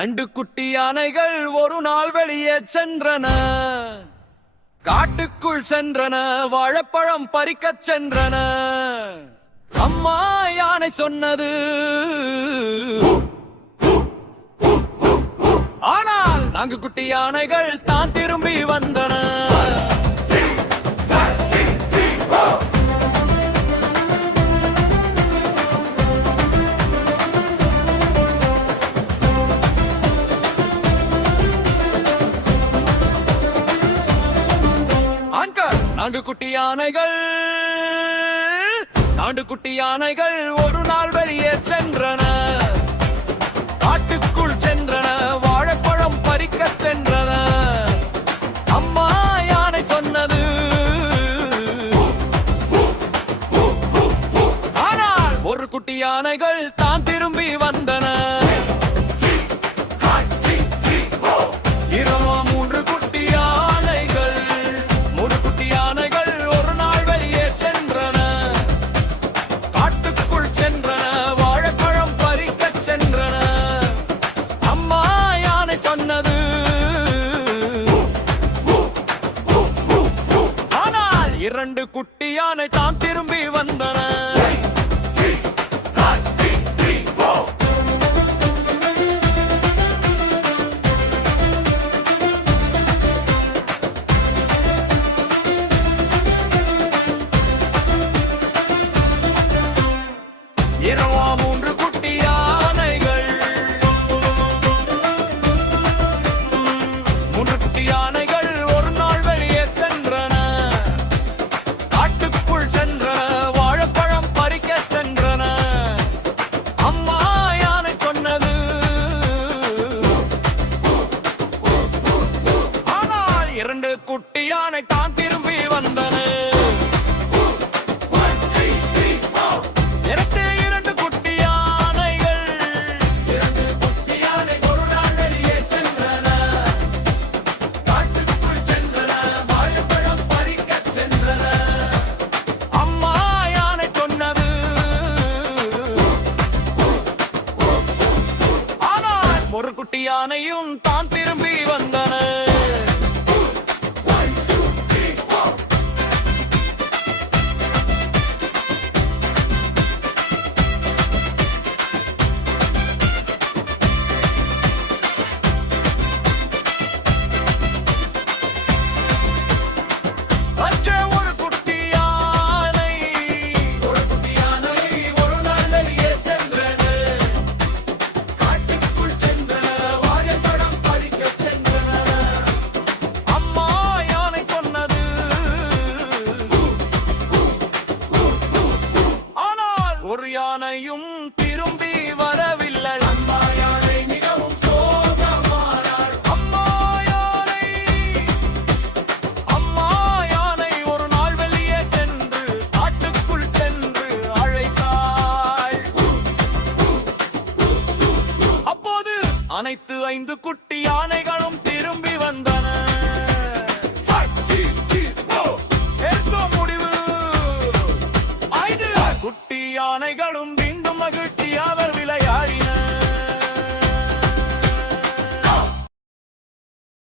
And குட்டி யானைகள் ஒரு நாள் வெளியே சென்றன. காட்டுக்குள் சென்றன, வாழைப்பழம் பறிக்கச் சென்றன. அம்மா யானை சொன்னது, ஆனால் நான்கு குட்டி யானைகள் தான் திரும்பி வந்தன. நான்கு குட்டி யானைகள் ஒரு நாள் வெளியே சென்றன. காட்டுக்குள் சென்றன, வாழைப்பழம் பறிக்க சென்றன. அம்மா யானை சொன்னது, ஆனால் ஒரு குட்டி யானைகள் தான் திரும்பி வந்தன. இரண்டு குட்டி யானை தான் திரும்பி வந்தன. மூன்று குட்டி யானைகள், மூன்று குட்டி யானைகள் ஒரு நாள் வெளியே சென்றன. இரண்டு குட்டி யானை தான் திரும்பி வந்தன. இரண்டு குட்டி யானைகள், இரண்டு குட்டி யானை ஒரு நாள் வெளியே சென்றன. காட்டுக்குள் சென்றன, வாழைப்பழம் பறிக்க சென்றன. அம்மா யானை சொன்னது, ஆனால் ஒரு குட்டி யானையும் தான் திரும்பி வந்தன. ஒரு யானையும்